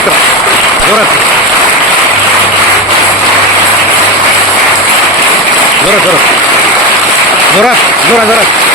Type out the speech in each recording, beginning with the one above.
जोरात जोरात जोरात जोरात जोरात जोरात जोरात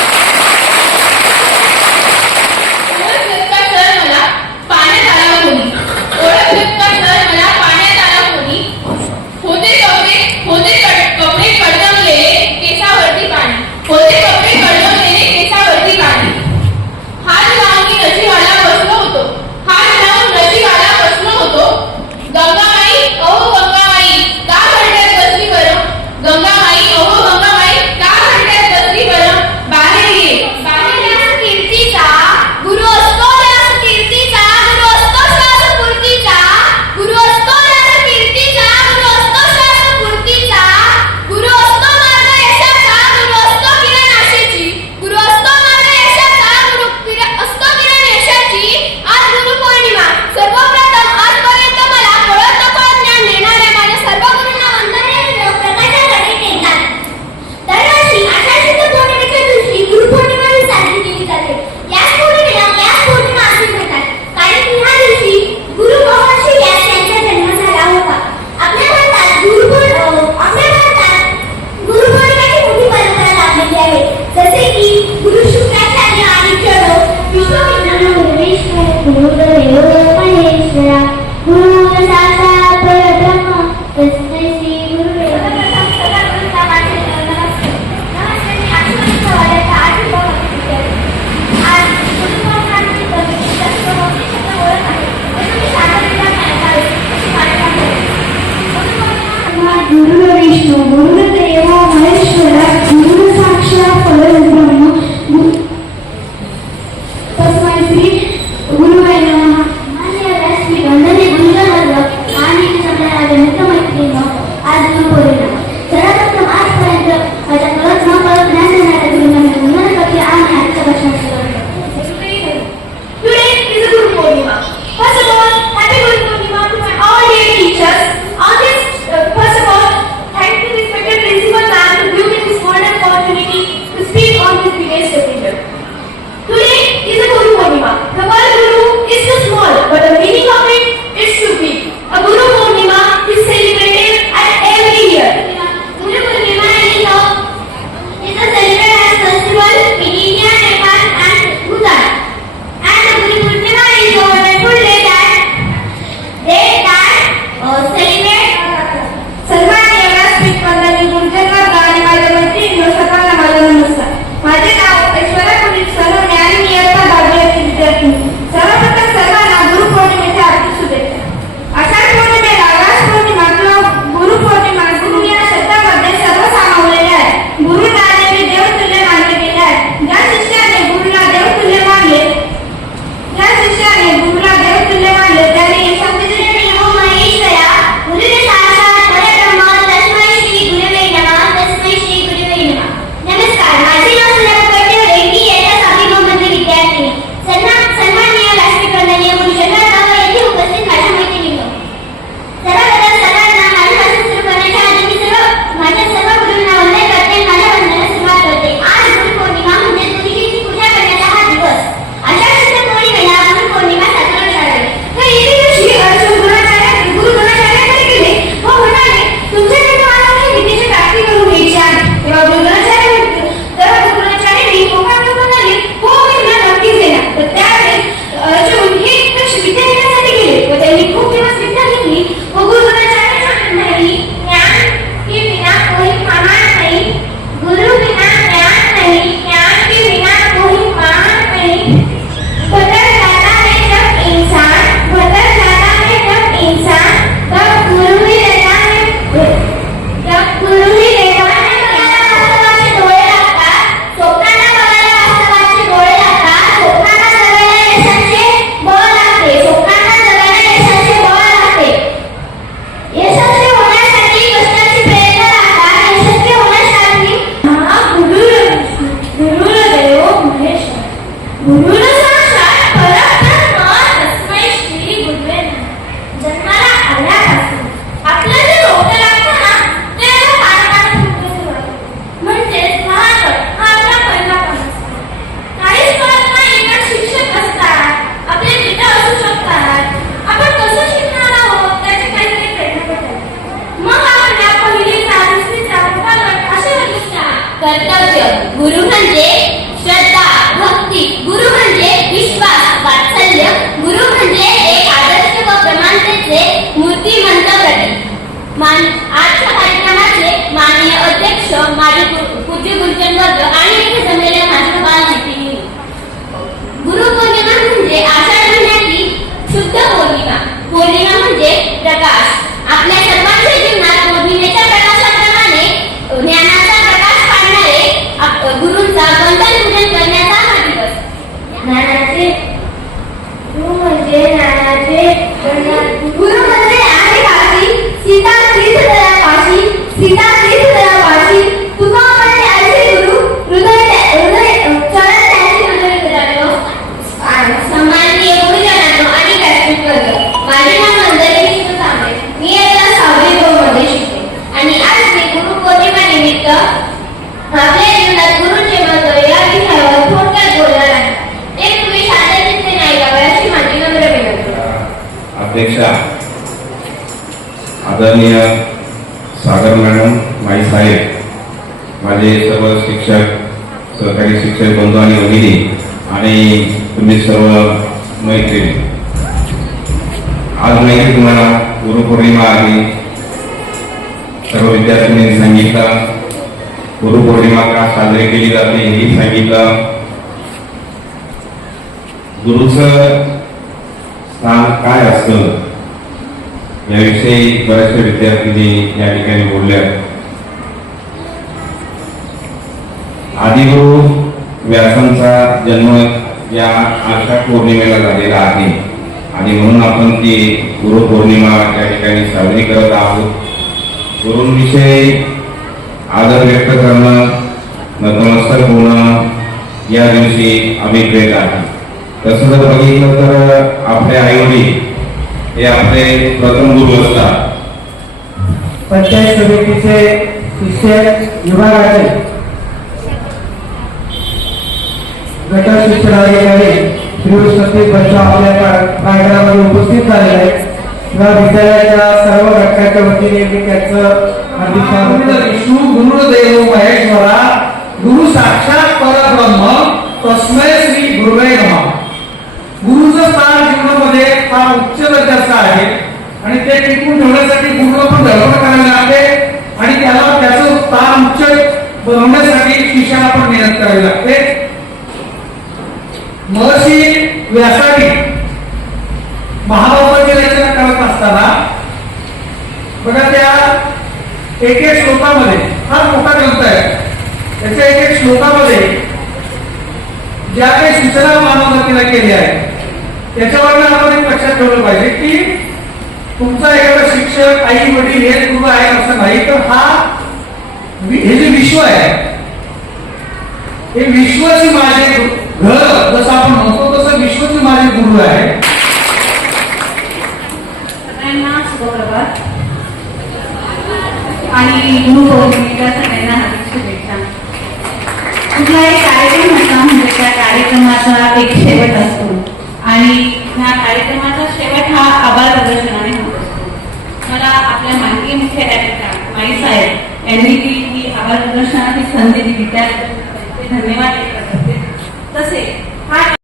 कर्तव्य. गुरु म्हणजे श्रद्धा भक्ती. गुरु म्हणजे विश्वास वात्सल्य. गुरु म्हणजे एक आदर्श व प्रमाणतेचे मूर्तिमंत प्रतीक. मान आजच्या कार्यक्रमाचे माननीय अध्यक्ष माजी पूज्य गुरुजन वर्ग अध्यक्षा आदरणीय सागर मॅडम माई साहेब माझे सर्व शिक्षक सहकारी शिक्षक बंधू आणि भगिनी आणि तुम्ही सर्व मैत्री आज माहिती तुम्हाला गुरुपौर्णिमा आहे. सर्व विद्यार्थ्यांनी सांगितलं गुरुपौर्णिमा का साजरी केली जाते हे सांगितलं. गुरुचं स्थान काय असतं? याविषयी बऱ्याचशा विद्यार्थ्यांनी या ठिकाणी बोलल्या आदिगुरु व्यासांचा जन्म या आषाढ पौर्णिमेला झालेला आहे. आणि म्हणून आपण ती गुरुपौर्णिमा या ठिकाणी साजरी करत आहोत. गुरूंविषयी आदर व्यक्त करणं नतमस्तक होणं या दिवशी अभिप्रेत आहे तसं जर बघितलं तर आपले आई वडील हे आपले प्रथम गुरु असतात. पंचायत समितीचे शिष्य विभागाचे गट शिक्षणाधिकारी श्री सतीश बच्चाव आपल्या कार्यक्रमामध्ये उपस्थित झालेले आहेत. या विद्यालयाच्या सर्व घटकाच्या वतीने मी त्यांचं हार्दिक स्वागत करतो. विष्णू गुरुदेव महेश्वरा गुरु साक्षात परब्रह्म तस्मै श्री गुरुवे नमः. गुरुचं स्थान जीवनामध्ये फार उच्च दर्जाचं आहे. आणि ते टिकून ठेवण्यासाठी गुरु पण धडपड करावी लागते आणि त्याला त्याचं स्थान उच्च बनवण्यासाठी शिष्याला पण मेहनत करावी लागते. महर्षी व्यासाने महाभारताची रचना करत असताना बघा त्या एक एक श्लोकामध्ये फार मोठा ग्रंथ आहे. त्याच्या एक एक श्लोकामध्ये ज्या काही सूचना मानव जातीला केल्या आहेत त्याच्यावर आपण एक लक्षात ठेवलं पाहिजे की तुमचा एखादा शिक्षक आई वडील हे गुरु आहे असं नाही तर हा हे जे विश्व आहे हे विश्वची माझे घर जसं आपण म्हणतो तसं विश्वची माझे गुरु आहे. सगळ्यांना शुभप्रभात. आणि गुरुपौर्णिमेच्या